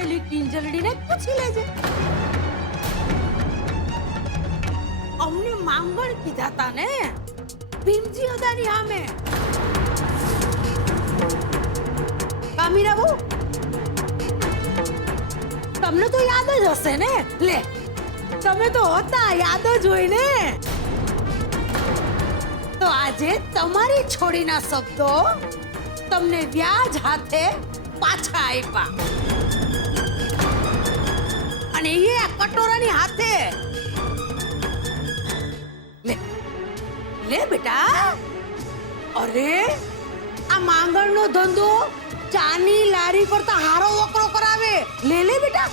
પેલી કિંજલડીને પૂછી લેજે. અમને માંગણ કીધા તા ને ભીમજી અદાની સામે. કામીરા બહુ તમને તો યાદ જ હશે ને. લે તમે તો હતા, યાદ જ હોય ને. તો આજે તમારી છોડીના શબ્દો તમને વ્યાજ હાથે પાછા આપ્યા અને એ આ કટોરાની હાથે. લે લે બેટા. અરે આ માંગણનો ધંધો ચાની લારી કરતા હારો વકરો કરાવે. લે લે બેટા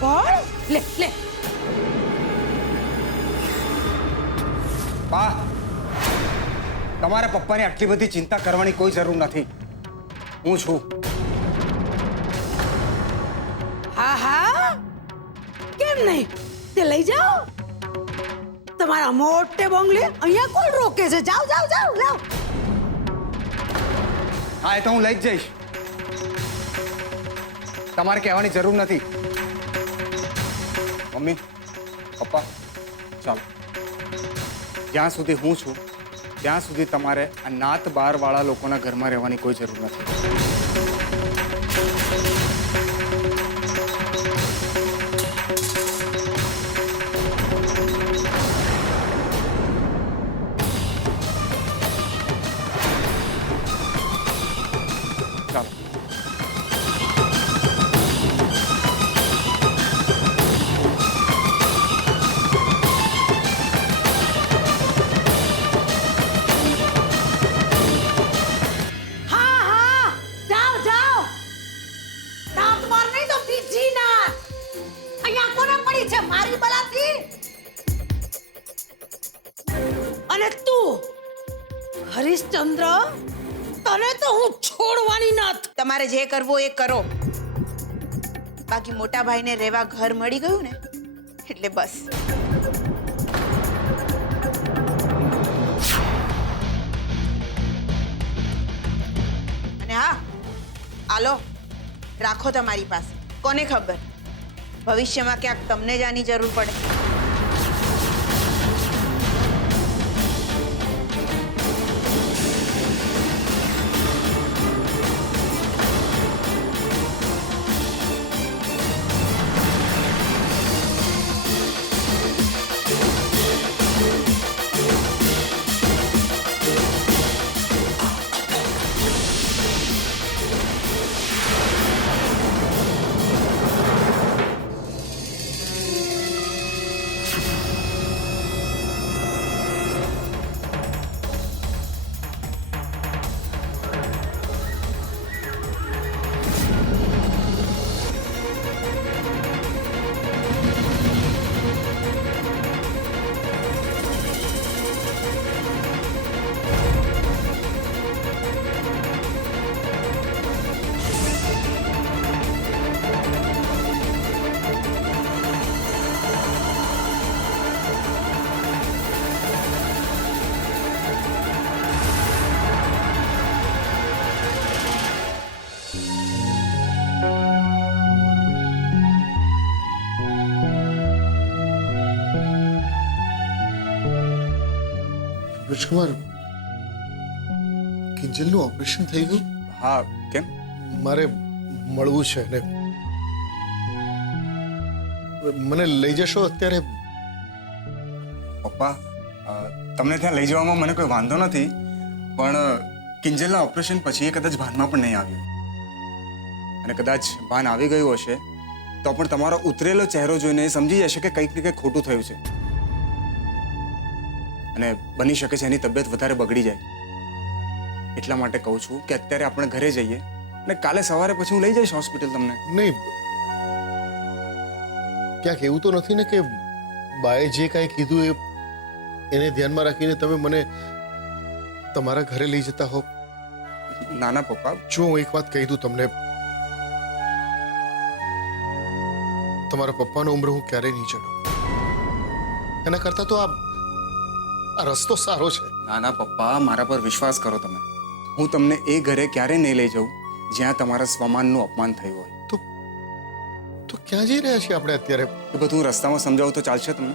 પકડ. લે લે. બા, તમારે પપ્પાની આટલી બધી ચિંતા કરવાની કોઈ જરૂર નથી. હું છું. હા હા કેમ નહીં, તે લઈ જાઓ તમારા મોટે બંગલે. અહીંયા કોણ રોકે છે? જાઓ જાઓ જાઓ લાવ. હા, એ તો હું લઈ જ જઈશ. તમારે કહેવાની જરૂર નથી. મમ્મી, પપ્પા, ચાલો. જ્યાં સુધી હું છું ત્યાં સુધી તમારે આ નાત બારવાળા લોકોના ઘરમાં રહેવાની કોઈ જરૂર નથી. ચાલો. અને તું હરીશચંદ્ર, તને તો હું છોડવાની નથી. તમારે જે કરવું એ કરો. બાકી મોટા ભાઈને રહેવા ઘર મળી ગયું ને એટલે બસ. અને હા, આલો રાખો તમારી પાસે. કોને ખબર ભવિષ્યમાં ક્યાંક તમને જ આની જરૂર પડે. રાજકુમાર, કિંજલનું ઓપરેશન થઈ ગયું? હા, કેમ? મારે મળવું છે ને મને લઈ જશો અત્યારે? પપ્પા, તમને ત્યાં લઈ જવામાં મને કોઈ વાંધો નથી, પણ કિંજલના ઓપરેશન પછી એ કદાચ ભાનમાં પણ નહીં આવ્યું. અને કદાચ ભાન આવી ગયું હશે તો પણ તમારો ઉતરેલો ચહેરો જોઈને એ સમજી જશે કે કંઈક ને કંઈક ખોટું થયું છે. અને બની શકે છે એની તબિયત વધારે બગડી જાય. એટલા માટે કહું છું કે અત્યારે આપણે ઘરે જઈએ અને કાલે સવારે પછી હું લઈ જઈશ હોસ્પિટલ તમને. નહીં, ક્યાંક એવું તો નથી ને કે બાએ જે કાંઈ કીધું એને ધ્યાનમાં રાખીને તમે મને તમારા ઘરે લઈ જતા હો? નાના પપ્પા, જો હું એક વાત કહી દઉં તમને, તમારા પપ્પાનો ઉંમર હું ક્યારેય નહીં ચડું. એના કરતા તો આ રસ્તો સારો છે. નાના પપ્પા, મારા પર વિશ્વાસ કરો તમે. હું તમને એ ઘરે ક્યારે નહીં લઈ જાઉં જ્યાં તમારા સ્વમાનનું અપમાન થયું હોય. તો ક્યાં જઈ રહ્યા છીએ આપણે અત્યારે? એ બધું રસ્તામાં સમજાવું તો ચાલશે તમને?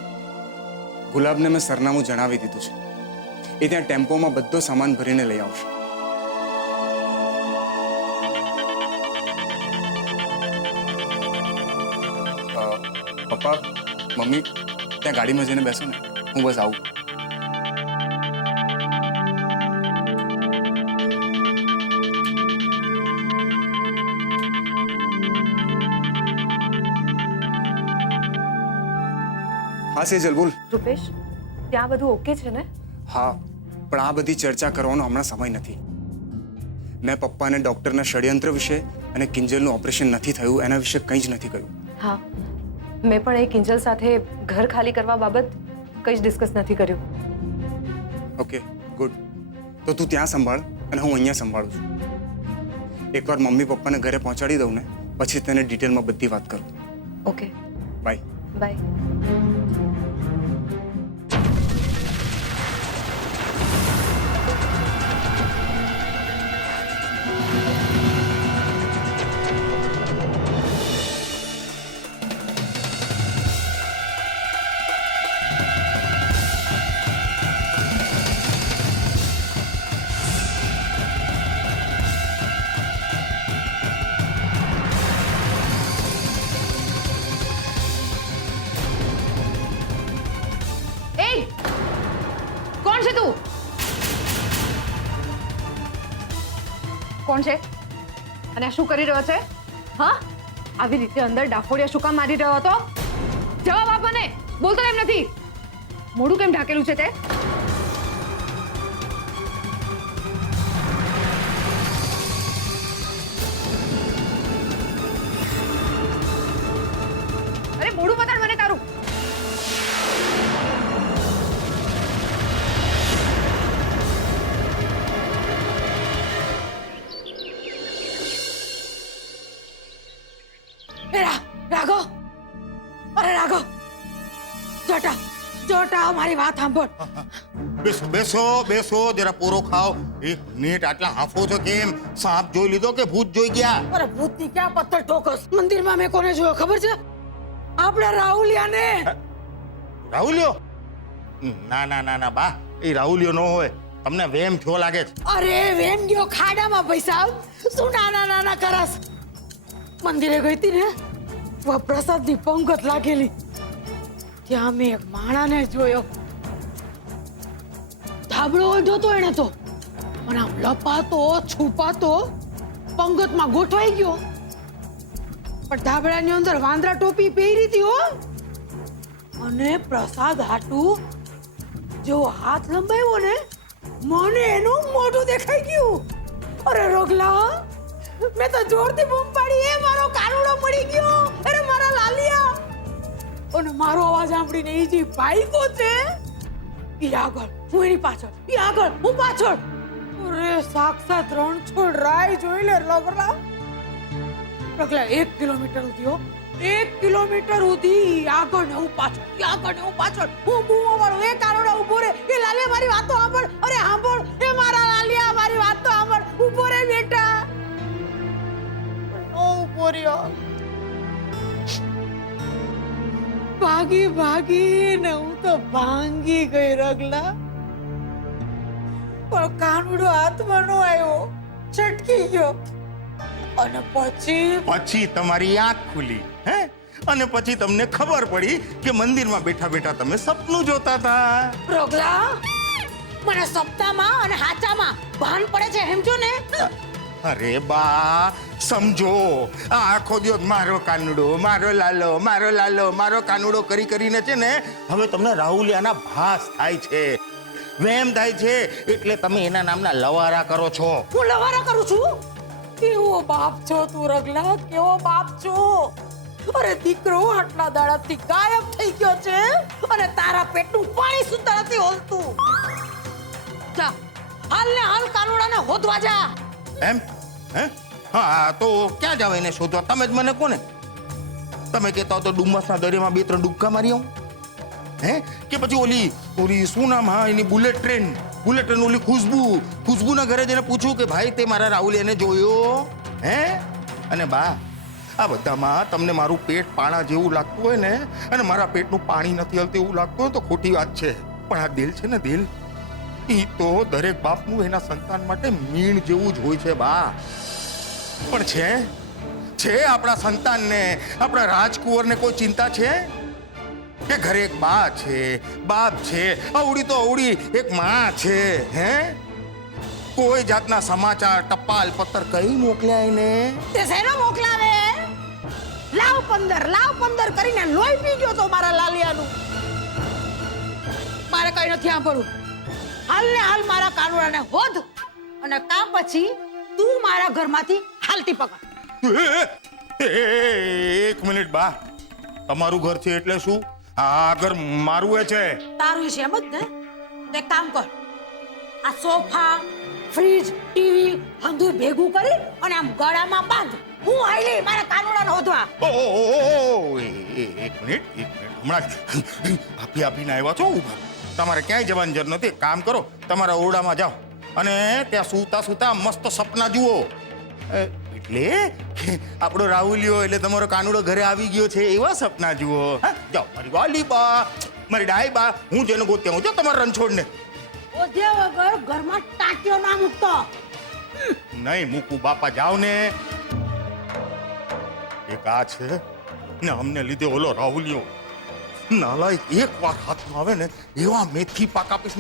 ગુલાબને મેં સરનામું જણાવી દીધું છે. એ ત્યાં ટેમ્પોમાં બધો સામાન ભરીને લઈ આવશે. પપ્પા, મમ્મી ત્યાં ગાડીમાં જઈને બેસો ને, હું બસ આવું. હા સેજલ, બોલ. રૂપેશ, ત્યાં બધું ઓકે છે ને? હા, પણ આ બધી ચર્ચા કરવાનો હમણાં સમય નથી. મેં પપ્પાને ડૉક્ટરના ષડયંત્ર વિશે અને કિંજલનું ઓપરેશન નથી થયું એના વિશે કંઈ જ નથી કહ્યું. હા, મેં પણ એ કિંજલ સાથે ઘર ખાલી કરવા બાબત કંઈ જ ડિસ્કસ નથી કર્યું. Okay, good. તો તું ત્યાં સંભાળ અને હું અહીંયા સંભાળું છું. એકવાર મમ્મી પપ્પાને ઘરે પહોંચાડી દઉં ને, પછી તેને ડિટેલમાં બધી વાત કરું. Okay, bye. બાય. કોણ છે તું? કોણ છે અને આ શું કરી રહ્યો છે? હા, આવી રીતે અંદર ડાફોડિયા શું કામ મારી રહ્યો હતો? જવાબ આપ મને. બોલતો કેમ નથી? મોઢું કેમ ઢાકેલું છે તે? અરે મોઢું બતાડ મને તારું. રાઘવ, અરે રાઘવ, જોટા જોટા મારી વાત સાંભળ. બેસો બેસો બેસો, જરા પૂરો ખાઓ. એક મિનિટ, આટલા હાફો છો કેમ? સાપ જોઈ લીધો કે ભૂત જોઈ ગયા? અરે ભૂતની ક્યાં પથ્થર ઠોકસ? મંદિરમાં મેં કોને જોયો ખબર છે? આપણા રાહુલિયાને. રાહુલિયો? ના ના ના ના બા, એ રાહુલિયો ન હોય. તમને વેમ થયો લાગે છે. અરે વેમ ગયો ખાડામાં પૈસા. શું નાના નાના કરસ? મંદિરે ગઈ હતી ને, પ્રસાદની પંગત લાગેલી. ત્યાં મેં એક માણાને જોયો. ધાબળો ઓઢ્યો તો એને તો, અને આમ લપાતો છુપાતો પંગતમાં ગોઠવાઈ ગયો. પણ ધાબળાની અંદર વાંદરા ટોપી પહેરી હતી હો. અને પ્રસાદ હાટું જો હાથ લંબાવ્યો ને, મને એનું મોઢું દેખાઈ ગયું. અરે રોગલા, મેં તો જોરથી બૂમ પાડી, એ મારો કાનુડો પડી ગયો. અરે મારા લાલિયા. અને મારો અવાજ સાંભળીને એ જે ભાઈકો છે, એ આગળ, હું એની પાછળ, એ આગળ, હું પાછળ. અરે સાક્ષાત રણછોડ રાય જોઈ લે લગરા. રગલા 1 કિલોમીટર સુધી હો, 1 કિલોમીટર સુધી આગળ ને હું પાછળ, આગળ ને હું પાછળ. હું બૂમો વાળું, એ કાનુડો ઊભો રે. એ લાલિયા મારી વાતો સાંભળ. અરે સાંભળ, એ મારા લાલિયા મારી વાતો સાંભળ. ઊભો રે બેટા. ભાગી ભાગીને હું તો ભાંગી ગઈ રગલા. પણ કાનુડો હાથમાં નો આવ્યો, છટકી ગયો. અને પછી તમારી આંખ ખુલી, હે? અને પછી તમને ખબર પડી કે મંદિરમાં બેઠા બેઠા તમે સપનું જોતા હતા. રગલા, મને સપનામાં અને હાચામાં ભાન પડે છે, સમજો ને? અરે બા, સમજો. આ આખો દિવસ મારો કાનુડો, મારો લાલો, મારો લાલો, મારો કાનુડો કરી કરીને છે ને, હવે તમને રાહુલિયાના ભાસ થાય છે, વેમ થાય છે. એટલે તમે એના નામના લવારા કરો છો. હું લવારા કરું છું? કેવો બાપ છો તું રગલા, કેવો બાપ છો? અરે દીકરો આટલા દાડાથી ગાયબ થઈ ગયો છે, અને તારા પેટનું પાણી સુદ્ધા નથી હોલતું. જા, હાલ ને હાલ કાનુડાને હોદવા જા. એમ? હે? હા, તો ક્યાં જાવ એને શોધવા? તમે જ મને કોને? તમે કહેતા હો તો ડુમ્મસના દરિયામાં 2-3 ડૂબકા મારી આવું, હે? કે પછી ઓલી શું નામ, હા, એની બુલેટ ટ્રેન ઓલી ખુશ્બુના ઘરે જઈને પૂછું કે ભાઈ તે મારા રાહુલિયાને જોયો, હે? અને બા, આ બધામાં તમને મારું પેટ પાણા જેવું લાગતું હોય ને અને મારા પેટનું પાણી નથી હલતું એવું લાગતું હોય તો ખોટી વાત છે. પણ આ દિલ છે ને દિલ, એ તો દરેક બાપનું એના સંતાન માટે મીણ જેવું જ હોય છે બા. પણ છે આપણા સંતાનને, આપણા રાજકુંવરને કોઈ ચિંતા છે કે ઘરે એક બા છે, બાપ છે, અવળી તો અવળી એક માં છે? હે કોઈ જાતના સમાચાર ટપાલ પત્ર કઈ મોકલ્યા એને? તે શેનો મોકલાવે? લાવ 15 કરીને લોહી પી ગયો તો મારા લાલિયાનું. મારે કઈ નથી સાંભળવું. હાલ ને હાલ મારા કાનુડાને હોધ અને કામ પછી તું મારા ઘરમાંથી હાલતી પકડ. એક મિનિટ બા, તમારું ઘર છે એટલે શું? આ ઘર મારું છે. તારું છે એમ જ ને? તે કામ કર, આ સોફા, ફ્રીજ, ટીવી હંધું ભેગું કરી અને આમ ગળામાં બાંધ. હું આઈલી મારા કાનુડાને હોધવા. એક મિનિટ હમણાં આપીને આવ્યા છો. ઉભા, તમારે ક્યાંય જવાની જરૂર નથી. કામ કરો, તમારા ઓરડામાં જાઓ અને ત્યાં સૂતા મસ્ત સપના જુઓ. એટલે આપણો રાહુલિયો એટલે તમારો કાનુડો ઘરે આવી ગયો છે એવા સપના જુઓ. જાઓ મારી વાલી બા, મારી ડાઈ બા, હું જેને ગોત્યા હું જો તમારા રણછોડને. ઓધ્યા વગર ઘરમાં ટાંટિયો ના મૂકતો. નહીં મૂકું બાપા, જાઓ ને. એક આ છે ને અમને લીધે ઓલો રાહુલિયો નાલાયક એક વાર હાથમાં આવે ને એવા મેથી પાક આપીશ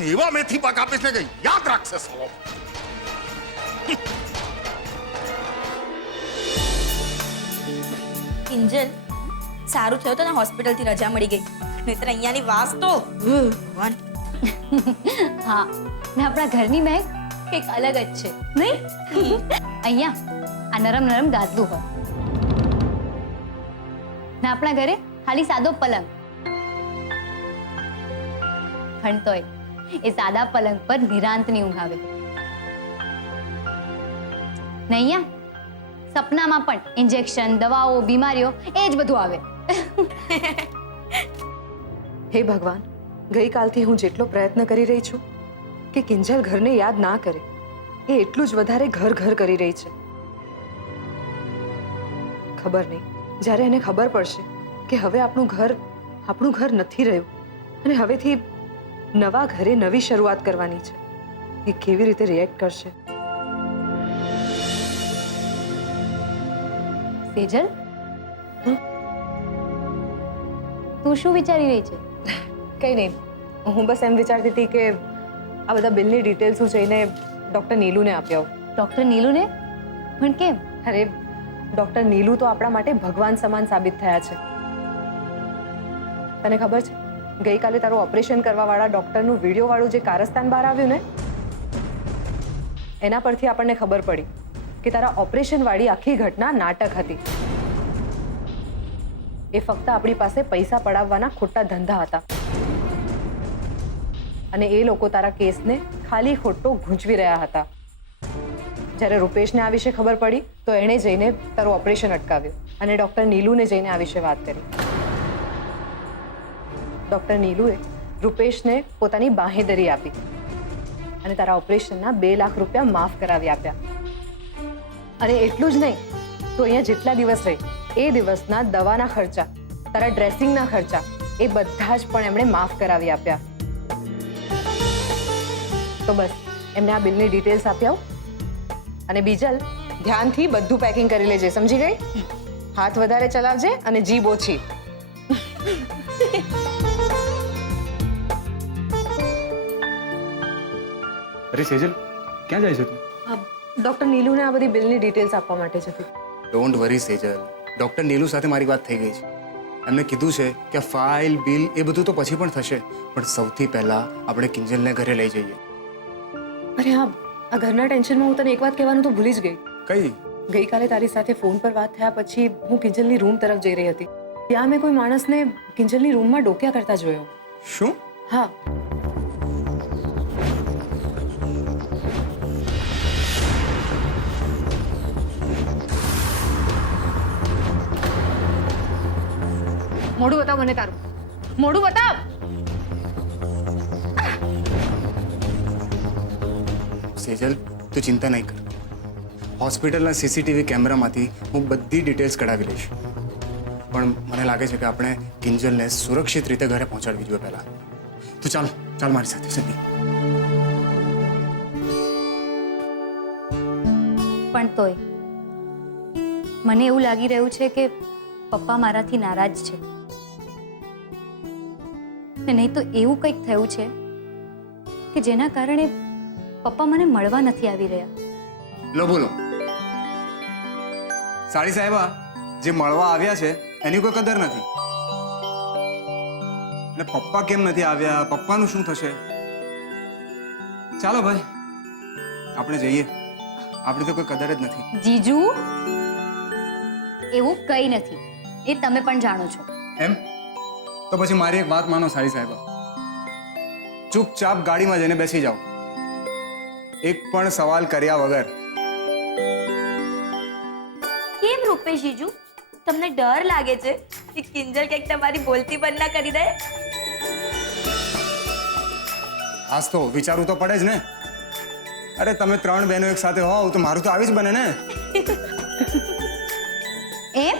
ને કે યાદ રાખશે સાલો. કિંજલ, સારું થયું તને હોસ્પિટલથી રજા મળી ગઈ, નહીતર અહીંયાની વાસ તો હા, ને આપણા ઘરની મહેક કંઈક અલગ જ છે નહીં? અહીંયા આ નરમ નરમ ગાદલું હોય ને આપણા ઘરે ખાલી સાદો પલંગ. પણ તોય એ સાદા પલંગ પર નિરાંતની ઊંઘ આવે. ને અહીંયા સપનામાં પણ ઇન્જેક્શન, દવાઓ, બીમારીઓ એ જ બધું આવે. હે ભગવાન, ગઈકાલથી હું જેટલો પ્રયત્ન કરી રહી છું કે કિંજલ ઘરને યાદ ના કરે, એ એટલું જ વધારે ઘર કરી રહી છે. ખબર નહીં, જ્યારે એને ખબર પડશે કે હવે આપણું ઘર નથી રહ્યું અને હવેથી નવા ઘરે નવી શરૂઆત કરવાની છે, એ કેવી રીતે રિએક્ટ કરશે? સેજલ, તું શું વિચારી રહી છે? કંઈ નહીં, હું બસ એમ વિચારતી હતી કે આ બધા બિલની ડિટેલ્સ હું જઈને ડૉક્ટર નીલુને આપી આવું. ડૉક્ટર નીલુને? પણ કેમ? અરે ડૉક્ટર નીલુ તો આપણા માટે ભગવાન સમાન સાબિત થયા છે. તને ખબર છે, ગઈકાલે તારું ઓપરેશન કરવાવાળા ડૉક્ટરનું વિડીયોવાળું જે કારસ્તાન બહાર આવ્યું ને, એના પરથી આપણને ખબર પડી કે તારા ઓપરેશનવાળી આખી ઘટના નાટક હતી. એ ફક્ત આપણી પાસે પૈસા પડાવવાના ખોટા ધંધા હતા અને એ લોકો તારા કેસને ખાલી ખોટો ગૂંચવી રહ્યા હતા. જ્યારે રૂપેશને આ વિશે ખબર પડી તો એણે જઈને તારું ઓપરેશન અટકાવ્યું અને ડૉક્ટર નીલુને જઈને આ વિશે વાત કરી. ડૉક્ટર નીલુએ રૂપેશને પોતાની બાંહેધરી આપી અને તારા ઓપરેશનના 2 લાખ રૂપિયા માફ કરાવી આપ્યા. અને એટલું જ નહીં, તો અહીંયા જેટલા દિવસ રહી એ દિવસના દવાના ખર્ચા, તારા ડ્રેસિંગના ખર્ચા એ બધા જ પણ એમણે માફ કરાવી આપ્યા. તો બસ એમને આ બિલની ડિટેલ્સ આપી આવ. અને બીજલ, ધ્યાનથી બધું પેકિંગ કરી લેજે, સમજી ગઈ? હાથ વધારે ચલાવજે અને જીભ ઓછી. અરે સેજલ, ક્યાં જાય છે તું? ડૉક્ટર નીલુને આ બધી બિલની ડિટેલ્સ આપવા માટે જતી. Don't worry Sejal, doctor Nilu સાથે મારી વાત થઈ ગઈ છે. એમને કીધું છે કે ફાઇલ, બિલ એ બધું તો પછી પણ થશે, પણ સૌથી પહેલા આપણે કિંજલને ઘરે લઈ જઈએ. અરે હા, આ ઘરના ટેન્શનમાં હું તને એક વાત કહેવાનું તો ભૂલી જ ગઈ. કઈ? ગઈકાલે તારી સાથે ફોન પર વાત થયા પછી હું કિંજલની રૂમ તરફ જઈ રહી હતી. ત્યાં મેં કોઈ માણસને કિંજલની રૂમમાં ડોક્યા કરતા જોયો. શું? હા. મોઢું બતાવ મને તારું, મોઢું બતાવ. સેજલ, તું ચિંતા નહીં કર. હોસ્પિટલના સીસીટીવી કેમેરામાંથી હું બધી ડિટેલ્સ કઢાવી લઈશ. પણ મને લાગે છે કે આપણે કિંજલને સુરક્ષિત રીતે ઘરે પહોંચાડવી જોઈએ પહેલા. તો ચાલ ચાલ મારી સાથે સિદ્ધિ. પણ તોય મને એવું લાગી રહ્યું છે કે પપ્પા મારાથી નારાજ છે. ને નહીં તો એવું કંઈક થયું છે કે જેના કારણે પપ્પા મને મળવા નથી આવી રહ્યા. લો બોલો. સાડી સાહેબા, જે મળવા આવ્યા છે એની કોઈ કદર નથી. ને પપ્પા કેમ નથી આવ્યા, પપ્પાનું શું થશે? ચાલો ભાઈ, આપણે જઈએ. આપણી તો કોઈ કદર જ નથી. જીજુ, એવું કંઈ નથી, એ તમે પણ જાણો છો. એમ? તો પછી મારી એક વાત માનો સાડી સાહેબા. ચૂપચાપ ગાડીમાં જઈને બેસી જાઓ, એક પણ સવાલ કર્યા વગર. કેમ રૂપેશ જીજુ, તમને ડર લાગે છે કે કિંજલ કંઈક તમારી બોલતી બંધ ના કરી દે? આજ તો વિચારવું તો પડે જ ને. અરે તમે 3 બહેનો એક સાથે હોવ તો મારું તો આવી જ બને ને. એમ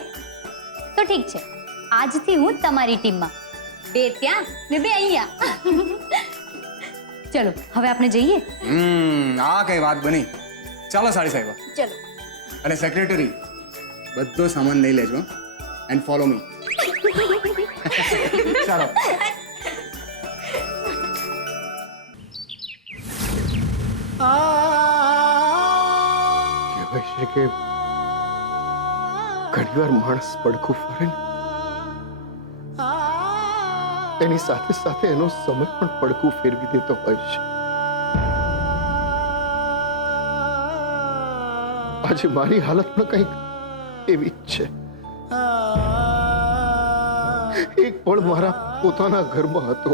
તો ઠીક છે, આજથી હું તમારી ટીમમાં. 2 ત્યાં ને 2 અહીંયા. ચલો હવે આપણે જઈએ. આ કઈ વાત બની. ચાલો સાડી સાહેબા. ચલો. અને સેક્રેટરી, બધો સામાન લઈ લેજો એન્ડ ફોલો મી. ચાલો. કહેવાય છે કે ઘણીવાર માણસ પડખું ફરે ને એની સાથે સાથે એનો સમય પણ પડખું ફેરવી દેતો હોય છે. આજે મારી હાલત પણ કંઈક એવી જ છે. એક પળ મારા પોતાના ઘરમાં હતો,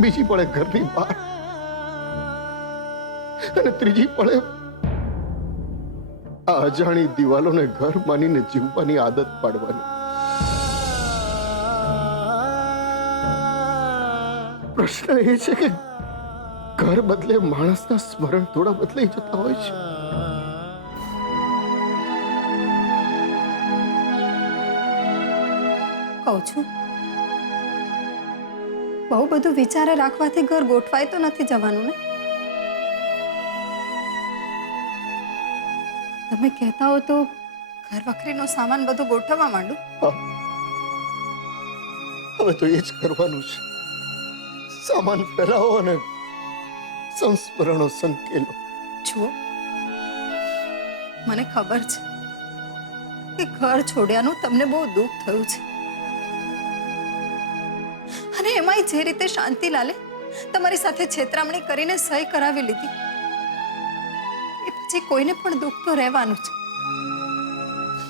બીજી પળે ઘરની બહાર, અને ત્રીજી પળે આ અજાણી દિવાલોને ઘર માનીને જીવવાની આદત પાડવાની. પ્રશ્ન એ છે કે ઘર બદલે માણસના સ્મરણ થોડા બદલાઈ જતા હોય છે. કહું છું, બહુ બધું વિચારે રાખવાથી ઘર ગોઠવાય તો નથી જવાનું ને. તમે કહેતા હો તો ઘર વખરીનો સામાન બધું ગોઠવવા માંડું. હવે તો એ જ કરવાનું છે. સામાન ફેલાવો અને સંસ્મરણો સંકેલો. જુઓ, મને ખબર છે કે ઘર છોડ્યાનું તમને બહુ દુઃખ થયું છે, અને એમાંય જે રીતે શાંતિલાલે તમારી સાથે છેતરામણી કરીને સહી કરાવી લીધી, એ પછી કોઈને પણ દુઃખ તો રહેવાનું છે.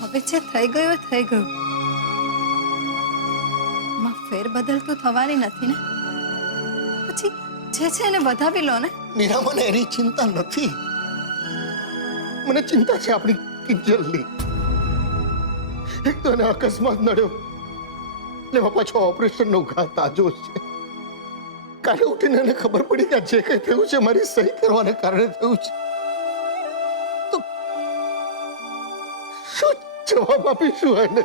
હવે જે થઈ ગયું એ થઈ ગયું, એમાં ફેરબદલ તો થવાની નથી ને. પછી જે છે એને વધાવી લો ને. મીરા, મને એની ચિંતા નથી. મને ચિંતા છે આપણી કિંજલની. એક તો એને અકસ્માત નડ્યો, ને પાછો ઓપરેશનનો ઘા તાજો છે. કાલે ઉઠીને એને ખબર પડી કે જે કંઈ થયું છે મારી સહી કરવાને કારણે થયું છે. તો શું જવાબ આપીશું એને?